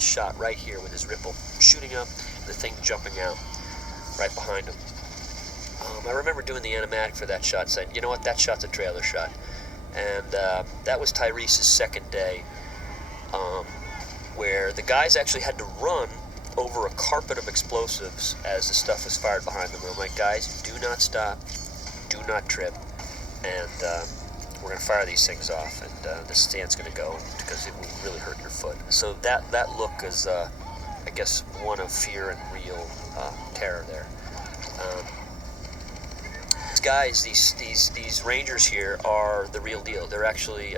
shot right here with his ripple shooting up, the thing jumping out right behind him. I remember doing the animatic for that shot, saying, you know what, that shot's a trailer shot. And that was Tyrese's second day, where the guys actually had to run over a carpet of explosives as the stuff was fired behind them. I'm like, guys, do not stop, do not trip, and we're going to fire these things off, and the stand's going to go because it will really hurt your foot. So that look is, I guess, one of fear and real terror there. These guys, these rangers here are the real deal. They're actually,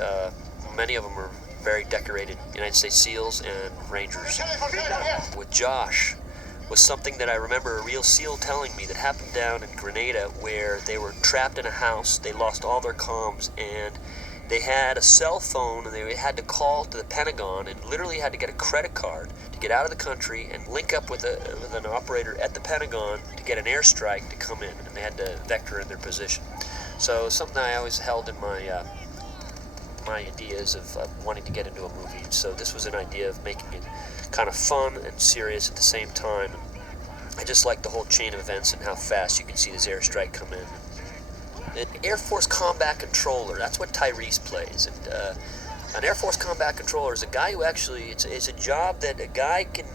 many of them are very decorated United States SEALs and Rangers. With Josh was something that I remember a real SEAL telling me that happened down in Grenada, where they were trapped in a house. They lost all their comms, and they had a cell phone, and they had to call to the Pentagon and literally had to get a credit card to get out of the country and link up with an operator at the Pentagon to get an airstrike to come in, and they had to vector in their position. So something I always held in my my ideas of wanting to get into a movie. So this was an idea of making it kind of fun and serious at the same time. I just like the whole chain of events and how fast you can see this airstrike come in. An Air Force Combat Controller, that's what Tyrese plays. And an Air Force Combat Controller is a guy who actually, it's a job that a guy can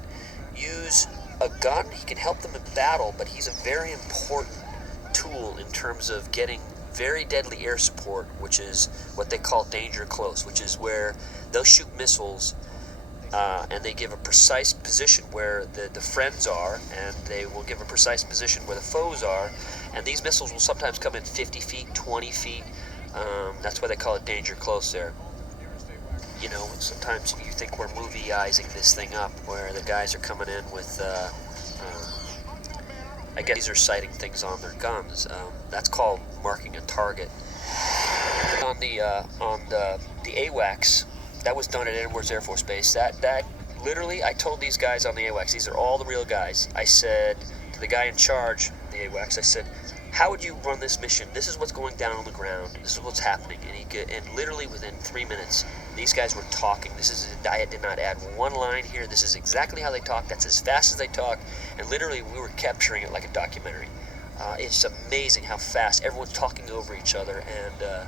use a gun, he can help them in battle, but he's a very important tool in terms of getting very deadly air support, which is what they call danger close, which is where they'll shoot missiles and they give a precise position where the friends are, and they will give a precise position where the foes are, and these missiles will sometimes come in 50 feet, 20 feet. That's why they call it danger close there. You know, sometimes you think we're movie-izing this thing up, where the guys are coming in with I guess these are sighting things on their guns. That's called marking a target. On the AWACS, that was done at Edwards Air Force Base. That literally, I told these guys on the AWACS, these are all the real guys. I said to the guy in charge of the AWACS, I said, how would you run this mission? This is what's going down on the ground. This is what's happening. And literally within 3 minutes, these guys were talking. I did not add one line here. This is exactly how they talk. That's as fast as they talk. And literally, we were capturing it like a documentary. It's amazing how fast everyone's talking over each other, and a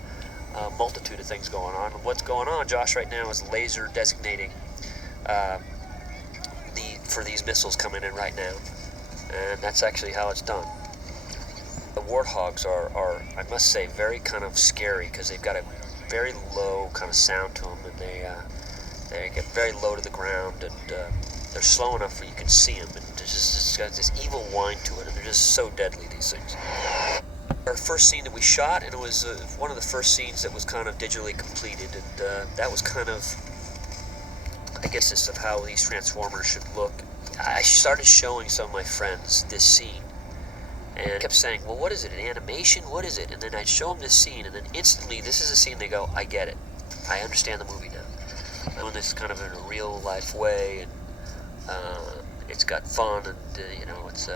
multitude of things going on. And what's going on, Josh, right now is laser designating for these missiles coming in right now. And that's actually how it's done. The Warthogs are, I must say, very kind of scary because they've got a very low kind of sound to them, and they get very low to the ground, and they're slow enough where you can see them, and it's got this evil whine to it, and they're just so deadly, these things. Our first scene that we shot, and it was one of the first scenes that was kind of digitally completed, and that was kind of, I guess, this of how these Transformers should look. I started showing some of my friends this scene, and I kept saying, well, what is it, an animation? What is it? And then I'd show them this scene, and then instantly, this is a scene they go, I get it. I understand the movie now. I'm doing this kind of in a real-life way, and it's got fun, and, you know, it's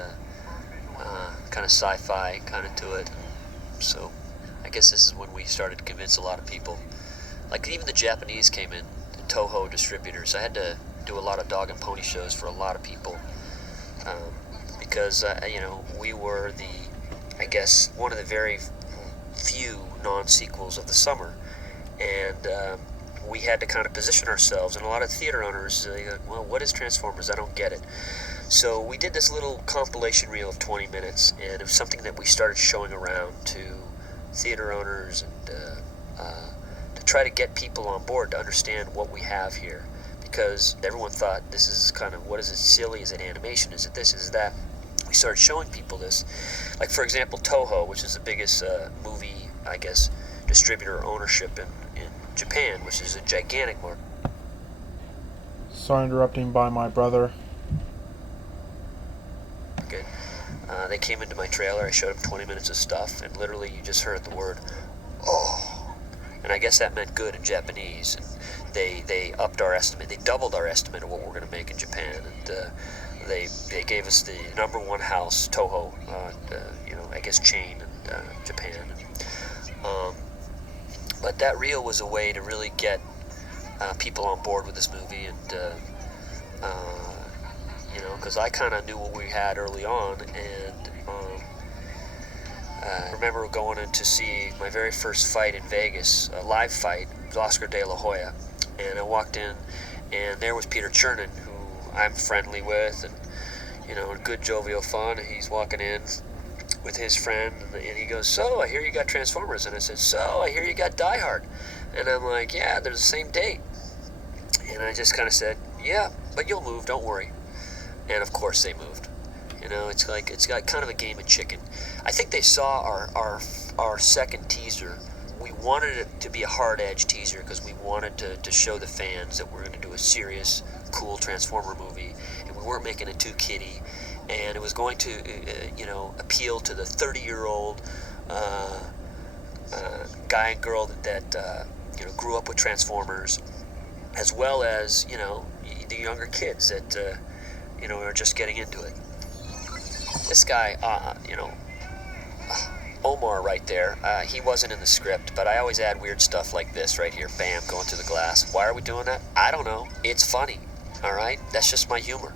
kind of sci-fi kind of to it. So I guess this is when we started to convince a lot of people. Like, even the Japanese came in, the Toho distributors. I had to do a lot of dog and pony shows for a lot of people. Because, you know, we were I guess, one of the very few non-sequels of the summer. And we had to kind of position ourselves, and a lot of theater owners, well, what is Transformers? I don't get it. So we did this little compilation reel of 20 minutes, and it was something that we started showing around to theater owners, and to try to get people on board to understand what we have here. Because everyone thought, this is kind of, what is it, silly? Is it animation? Is it this? Is it that? We started showing people this. Like, for example, Toho, which is the biggest movie, I guess, distributor ownership in Japan, which is a gigantic market. Sorry, interrupting by my brother. Good. They came into my trailer, I showed them 20 minutes of stuff, and literally you just heard the word, oh. And I guess that meant good in Japanese. And they upped our estimate. They doubled our estimate of what we're going to make in Japan. And they gave us the #1 house, Toho, you know, I guess chain in Japan. But that reel was a way to really get people on board with this movie, and Because I kind of knew what we had early on, and I remember going in to see my very first fight in Vegas, a live fight, with Oscar De La Hoya, and I walked in, and there was Peter Chernin, who I'm friendly with, and good jovial fun. And he's walking in with his friend, and he goes, "So I hear you got Transformers," and I said, "So I hear you got Die Hard," and I'm like, "Yeah, they're the same date," and I just kind of said, "Yeah, but you'll move, don't worry," and of course they moved. It's like it's got kind of a game of chicken. I think they saw our second teaser. We wanted it to be a hard-edge teaser because we wanted to show the fans that we're going to do a serious, cool Transformer movie, and we weren't making it too kiddie, and it was going to, appeal to the 30-year-old guy and girl that grew up with Transformers, as well as the younger kids that are just getting into it. This guy, Omar right there, he wasn't in the script, but I always add weird stuff like this right here. Bam, going through the glass. Why are we doing that? I don't know. It's funny. All right? That's just my humor.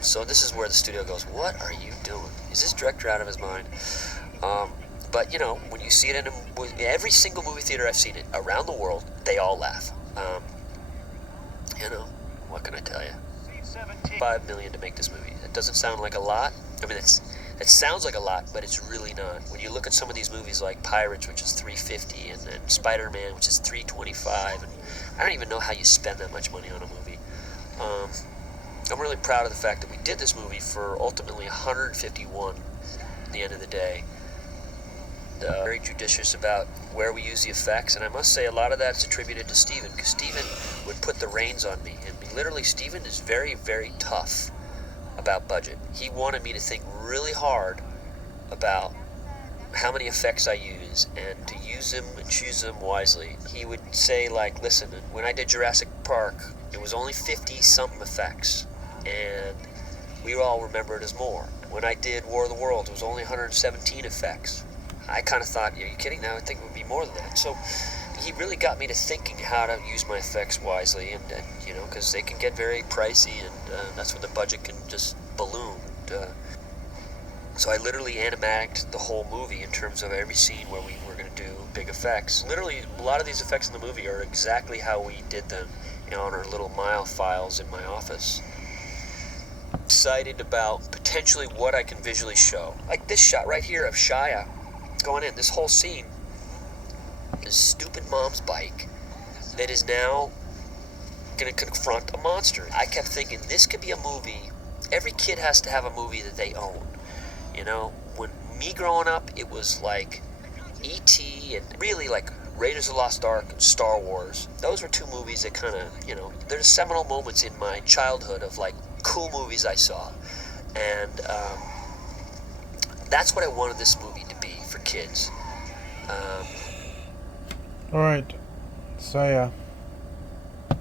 So this is where the studio goes, what are you doing? Is this director out of his mind? But, when you see it in every single movie theater I've seen it around the world, they all laugh. What can I tell you? $5 million to make this movie. It doesn't sound like a lot. I mean, it sounds like a lot, but it's really not. When you look at some of these movies like Pirates, which is $350, and Spider-Man, which is $325, and I don't even know how you spend that much money on a movie. I'm really proud of the fact that we did this movie for ultimately $151 at the end of the day. Very judicious about where we use the effects, and I must say a lot of that's attributed to Steven, because Steven would put the reins on me. And literally, Steven is very, very tough about budget. He wanted me to think really hard about how many effects I use and to use them and choose them wisely. He would say, like, listen, when I did Jurassic Park, it was only 50-something effects, and we all remember it as more. When I did War of the Worlds, it was only 117 effects. I kind of thought, are you kidding? Now I think it would be more than that. So he really got me to thinking how to use my effects wisely, and because they can get very pricey, and that's when the budget can just balloon. So I literally animated the whole movie in terms of every scene where we were going to do big effects. Literally, a lot of these effects in the movie are exactly how we did them on our little mile files in my office. Excited about potentially what I can visually show. Like this shot right here of Shia going in. This whole scene is stupid mom's bike that is now going to confront a monster. I kept thinking this could be a movie. Every kid has to have a movie that they own. When me growing up, it was like E.T. and really like Raiders of the Lost Ark and Star Wars. Those were two movies that kind of, there's seminal moments in my childhood of like cool movies I saw. And that's what I wanted this movie to be for kids. All right. So, yeah.